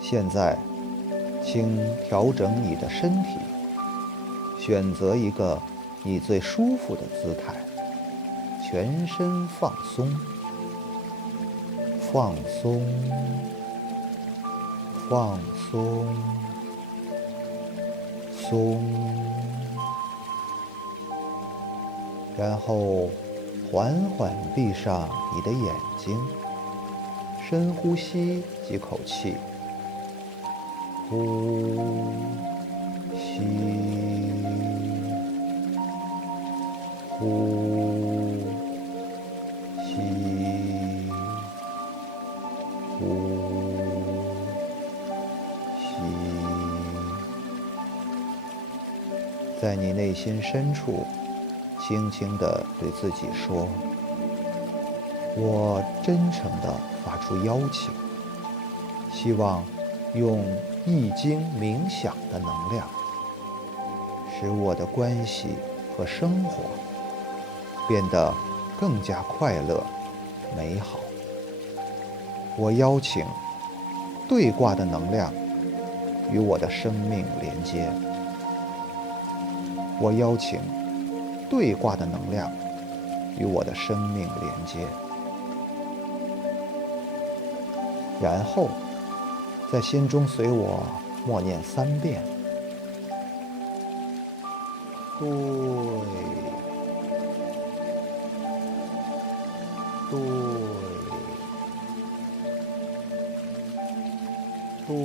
现在，请调整你的身体，选择一个你最舒服的姿态，全身放松，放松，放松，松。然后缓缓闭上你的眼睛，深呼吸几口气，呼吸，呼吸，呼吸。在你内心深处，轻轻地对自己说：我真诚地发出邀请，希望用易经冥想的能量，使我的关系和生活变得更加快乐、美好。我邀请对卦的能量与我的生命连接。我邀请对卦的能量与我的生命连接。然后在心中随我默念3遍：对，对，对。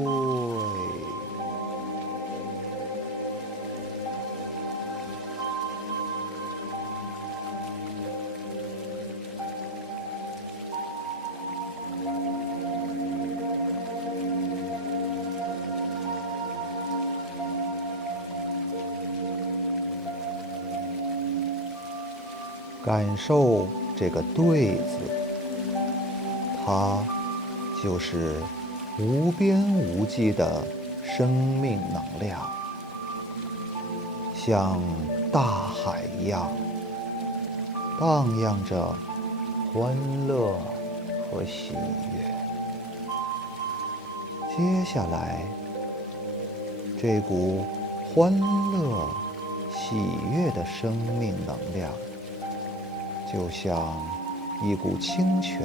感受这个“对”字，它就是无边无际的生命能量，像大海一样荡漾着欢乐和喜悦。接下来，这股欢乐、喜悦的生命能量，就像一股清泉，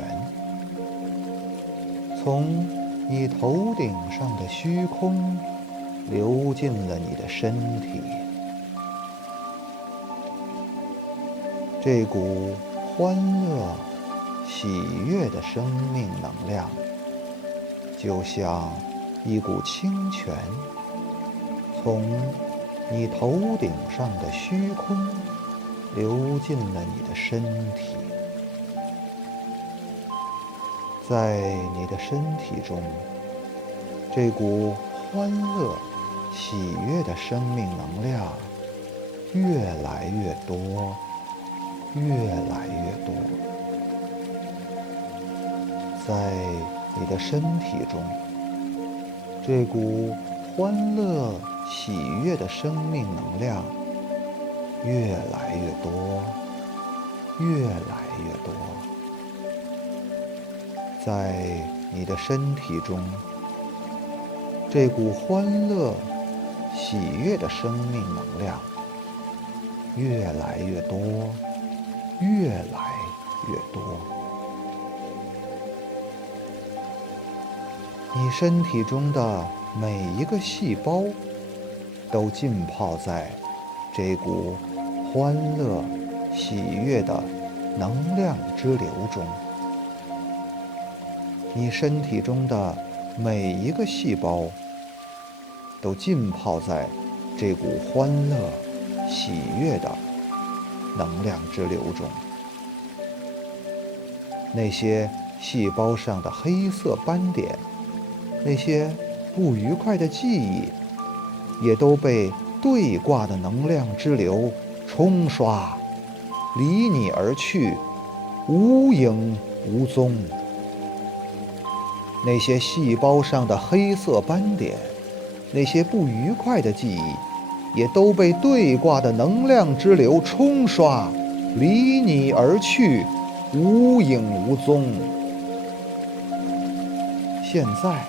从你头顶上的虚空流进了你的身体。这股欢乐、喜悦的生命能量，就像一股清泉，从你头顶上的虚空流进了你的身体。在你的身体中，这股欢乐、喜悦的生命能量越来越多，越来越多。在你的身体中，这股欢乐、喜悦的生命能量越来越多，越来越多。在你的身体中，这股欢乐、喜悦的生命能量越来越多，越来越多。你身体中的每一个细胞都浸泡在这股欢乐、喜悦的能量之流中。你身体中的每一个细胞都浸泡在这股欢乐、喜悦的能量之流中。那些细胞上的黑色斑点，那些不愉快的记忆，也都被对卦的能量之流冲刷，离你而去，无影无踪。那些细胞上的黑色斑点，那些不愉快的记忆，也都被对卦的能量之流冲刷，离你而去，无影无踪。现在，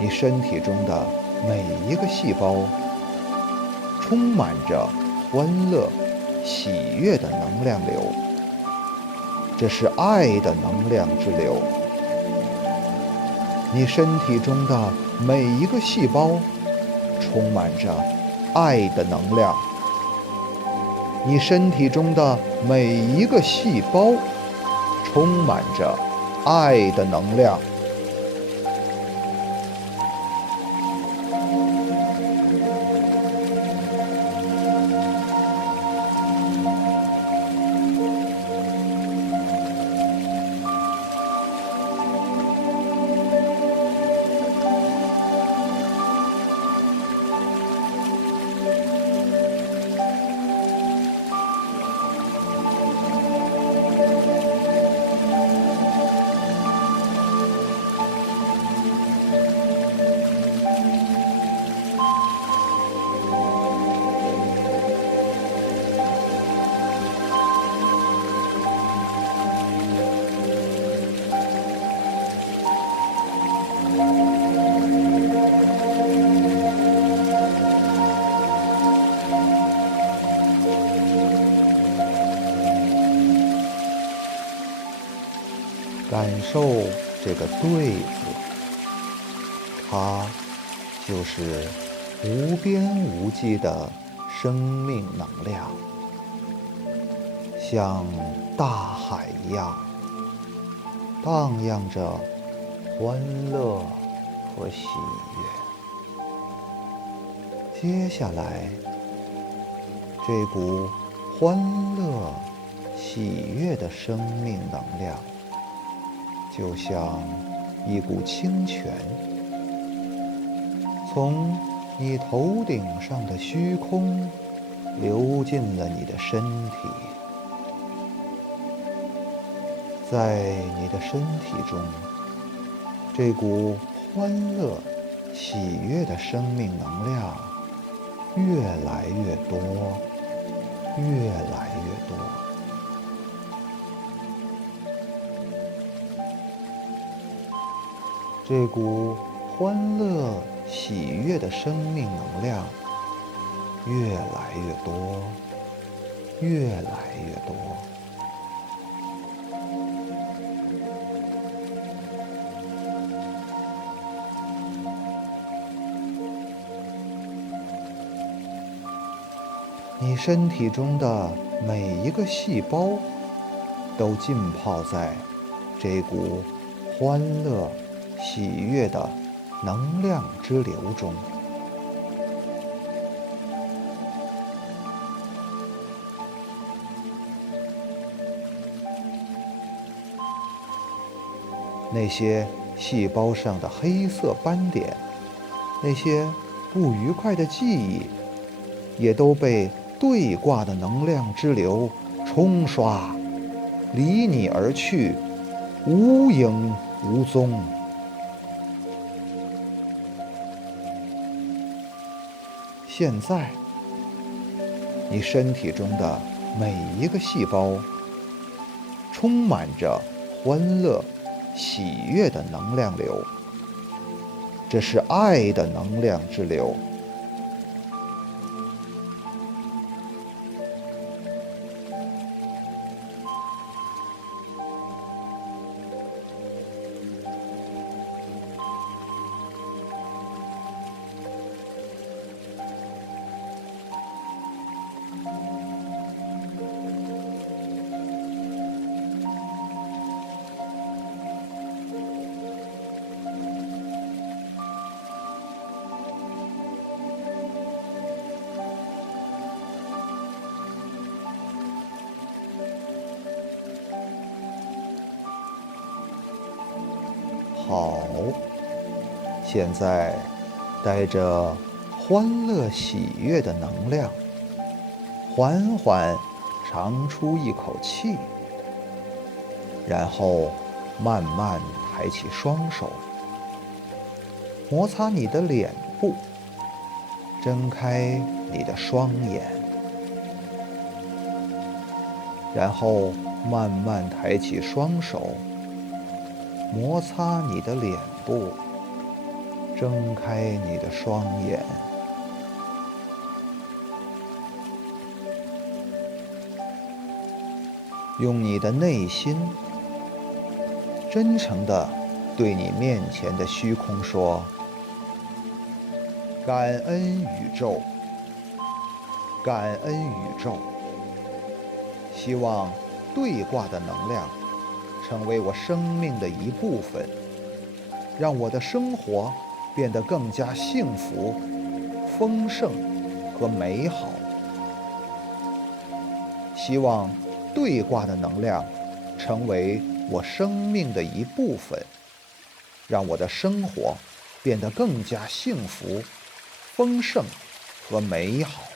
你身体中的每一个细胞充满着欢乐、喜悦的能量流，这是爱的能量之流。你身体中的每一个细胞充满着爱的能量，你身体中的每一个细胞充满着爱的能量。感受这个对字，它就是无边无际的生命能量，像大海一样荡漾着欢乐和喜悦。接下来，这股欢乐、喜悦的生命能量就像一股清泉，从你头顶上的虚空流进了你的身体。在你的身体中，这股欢乐、喜悦的生命能量越来越多，越来越多。这股欢乐、喜悦的生命能量越来越多，越来越多。你身体中的每一个细胞都浸泡在这股欢乐、喜悦的能量之流中。那些细胞上的黑色斑点，那些不愉快的记忆，也都被对卦的能量之流冲刷，离你而去，无影无踪。现在，你身体中的每一个细胞充满着欢乐、喜悦的能量流，这是爱的能量之流。好，现在带着欢乐喜悦的能量，缓缓长出一口气，然后慢慢抬起双手，摩擦你的脸部，睁开你的双眼，然后慢慢抬起双手，摩擦你的脸部，睁开你的双眼，用你的内心真诚地对你面前的虚空说：感恩宇宙，感恩宇宙。希望对卦的能量成为我生命的一部分，让我的生活变得更加幸福、丰盛和美好。希望对卦的能量成为我生命的一部分，让我的生活变得更加幸福、丰盛和美好。